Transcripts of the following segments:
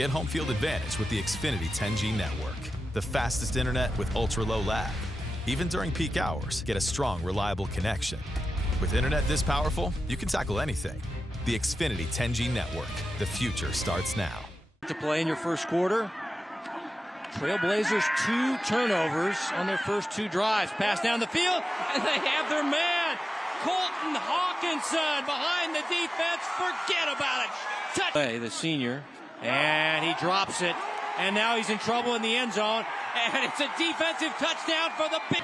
Get home field advantage with the Xfinity 10G network. The fastest internet with ultra-low lag. Even during peak hours, get a strong, reliable connection. With internet this powerful, you can tackle anything. The Xfinity 10G network. The future starts now. To play in your first quarter. Trailblazers 2 turnovers on their first 2 drives. Pass down the field, and they have their man, Colton Hawkinson, behind the defense. Forget about it. Touch. The senior, and he drops it, and now he's in trouble in the end zone, and it's a defensive touchdown for the big.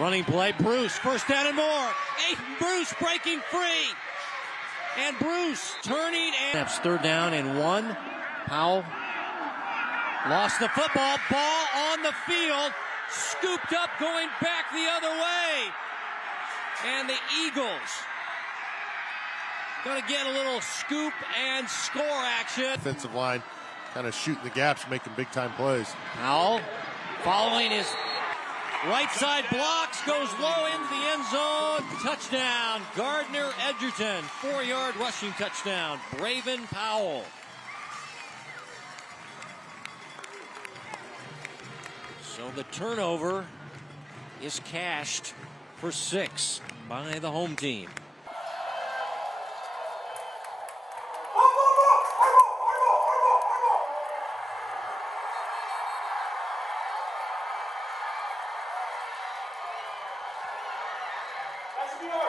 Running play, Bruce, first down and more. Aiden Bruce breaking free, and Bruce turning, and that's 3rd down and 1. Powell lost the football, ball on the field, scooped up, going back the other way. And the Eagles gonna get a little scoop and score action. Offensive line kind of shooting the gaps, making big time plays. Powell following his right side blocks, goes low into the end zone. Touchdown, Gardner Edgerton, 4-yard rushing touchdown, Braven Powell. So the turnover is cashed for 6 by the home team.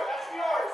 That's yours.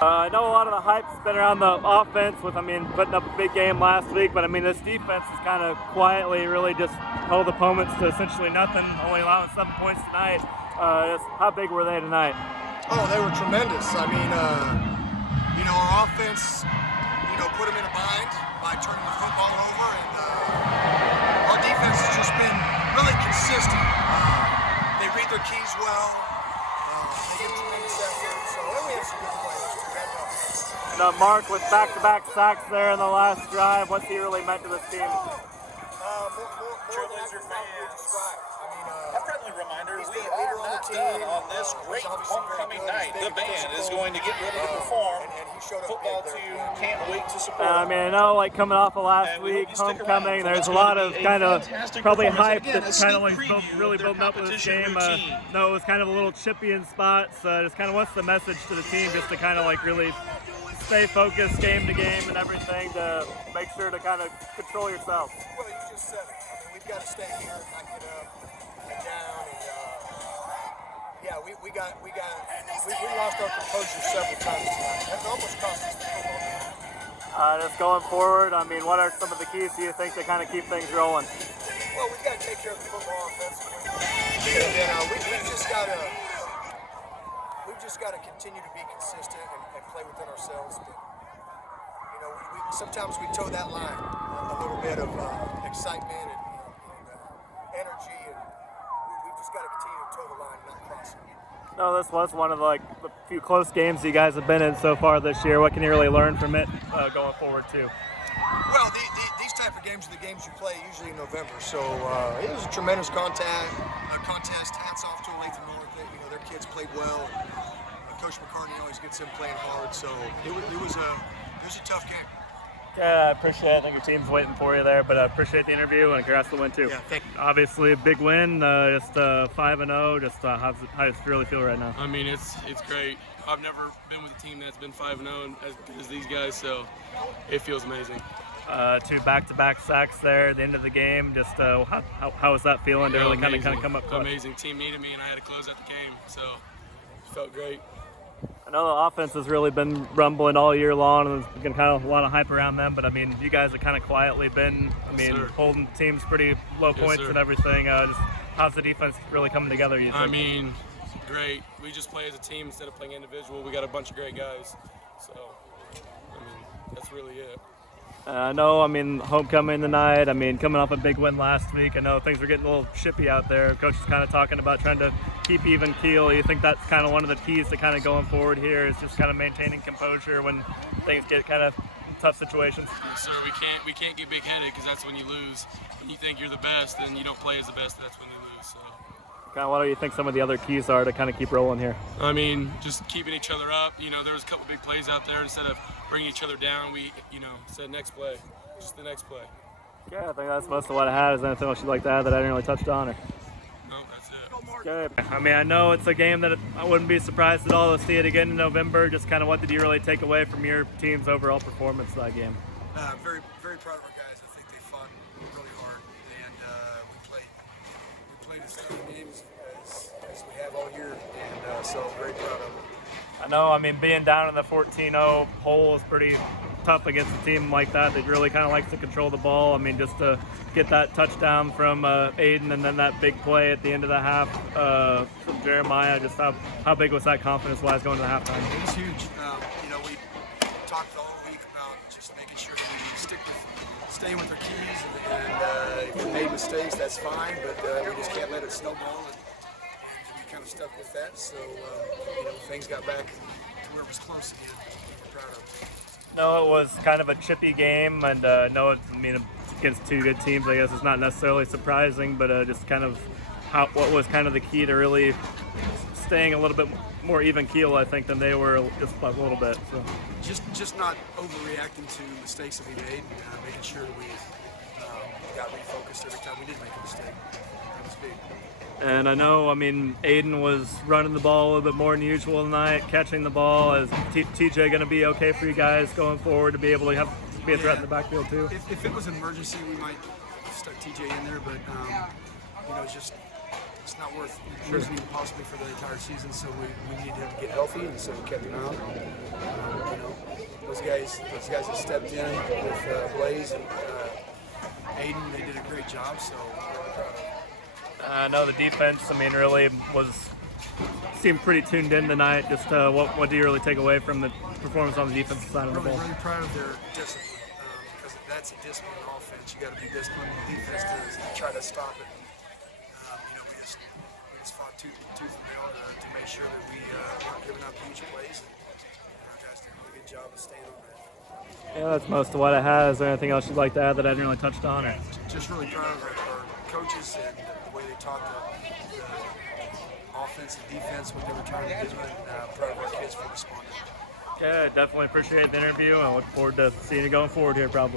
I know a lot of the hype's been around the offense with, putting up a big game last week, but this defense has kind of quietly really just held opponents to essentially nothing, only allowing 7 points tonight. How big were they tonight? Oh, they were tremendous. Our offense, put them in a bind. their keys well. They give tremendous effort. So and we have some good players too. That helps. Mark with back-to-back sacks there in the last drive. What's he really meant to this team? More Trailblazer fans, describe. I mean, a friendly reminder, he's we been a leader are on not the done team. on this great homecoming night. The band is going to get ready to perform. And he showed up Football big team there. can't wait to support. I mean, I know, like, coming off of last And we hope week, you stick homecoming, around. there's It's a going lot to of be a kind of fantastic probably performance. hype Again, that's a kind of sneak like preview of really their building up with this competition game. routine. No, it was kind of a little chippy in spots. Just kind of what's the message to the team just to kind of like really stay focused game to game and everything to make sure to kind of control yourself? Well, you just said it. I mean, we've got to stay here and not get up and down. And yeah, we lost our composure several times tonight. It almost cost us the football game. Just going forward, I mean, what are some of the keys do you think to kind of keep things rolling? Well, we've got to take care of the football offensively. And then we've just got to continue to be consistent and play within ourselves. But, you know, sometimes we toe that line, a little bit of excitement and energy, and we've just got to continue to toe the line and not cross it. No, this was one of the few close games you guys have been in so far this year. What can you really learn from it going forward too? Well, these type of games are the games you play usually in November. So it was a tremendous contest. Hats off to Olathe North. You know, their kids played well. Coach McCartney always gets them playing hard. So it was a tough game. Yeah, I appreciate it. I think your team's waiting for you there, but I appreciate the interview and congrats on the win too. Yeah, thank you. Obviously a big win, just 5-0. Just how does it really feel right now? I mean, it's great. I've never been with a team that's been 5-0 as good as these guys, so it feels amazing. 2 back-to-back sacks there at the end of the game. Just how was that feeling to really kind of come up clutch? Amazing. Team needed me, and I had to close out the game, so it felt great. I know the offense has really been rumbling all year long, and there's been kind of a lot of hype around them. But I mean, you guys have kind of quietly been, holding teams pretty low points and everything. Just how's the defense really coming together? You think? I mean, great. We just play as a team instead of playing individual. We got a bunch of great guys, so I mean, that's really it. I know, homecoming tonight. Coming off a big win last week. I know things are getting a little shippy out there. Coach is kind of talking about trying to keep even keel. You think that's kind of one of the keys to kind of going forward here is just kind of maintaining composure when things get kind of tough situations? Yes, sir. We can't get big-headed because that's when you lose. When you think you're the best, then you don't play as the best. That's when you lose. So. Kind of what do you think some of the other keys are to kind of keep rolling here? I mean, just keeping each other up. You know, there was a couple big plays out there. Instead of bringing each other down, we, said next play, just the next play. Yeah, I think that's most of what I had. Is there anything else you'd like to add that I didn't really touch on? Or? No, that's it. Good. I know it's a game that I wouldn't be surprised at all to see it again in November. Just kind of what did you really take away from your team's overall performance that game? Very, very proud of our guys. I think they fought really hard, and we played as tough games as we have all year, and so very proud of them. I know, being down in the 14-0 hole is pretty tough against a team like that really kind of likes to control the ball. Just to get that touchdown from Aiden and then that big play at the end of the half from Jeremiah, just how big was that confidence-wise going to the halftime? It was huge. We talked all week about just making sure that we stay with our keys, and if we made mistakes, that's fine, but we just can't let it snowball. And we kind of stuck with that, so things got back to where it was close again. We're proud of it. No, it was kind of a chippy game, and against two good teams, I guess it's not necessarily surprising, but just kind of what was kind of the key to really staying a little bit more even keel, I think, than they were just a little bit. So just not overreacting to mistakes that we made, and making sure that we got refocused every time we did make a mistake. That was big. And I know, Aiden was running the ball a little bit more than usual tonight, catching the ball. Is TJ going to be okay for you guys going forward to be able to be a threat in the backfield too? If it was an emergency, we might have stuck TJ in there, but it's not worth losing him possibly for the entire season. So we need him to get healthy, and so we kept him out. Those guys that stepped in with Blaze and Aiden, they did a great job. So we're proud of them. I know the defense, really seemed pretty tuned in tonight. Just what do you really take away from the performance on the defensive side of the ball? Really proud of their discipline, because that's a disciplined offense. You got to be disciplined. The defense does try to stop it. We just fought tooth and nail to make sure that we weren't giving up huge plays. And our guys did a really good job of staying over it. Yeah, that's most of what I had. Is there anything else you'd like to add that I didn't really touch on? Or? Just really proud of our coaches and the way they taught the offense and defense, what they were trying to do, and proud of our kids for responding. Yeah, definitely appreciate the interview, and I look forward to seeing you going forward here probably.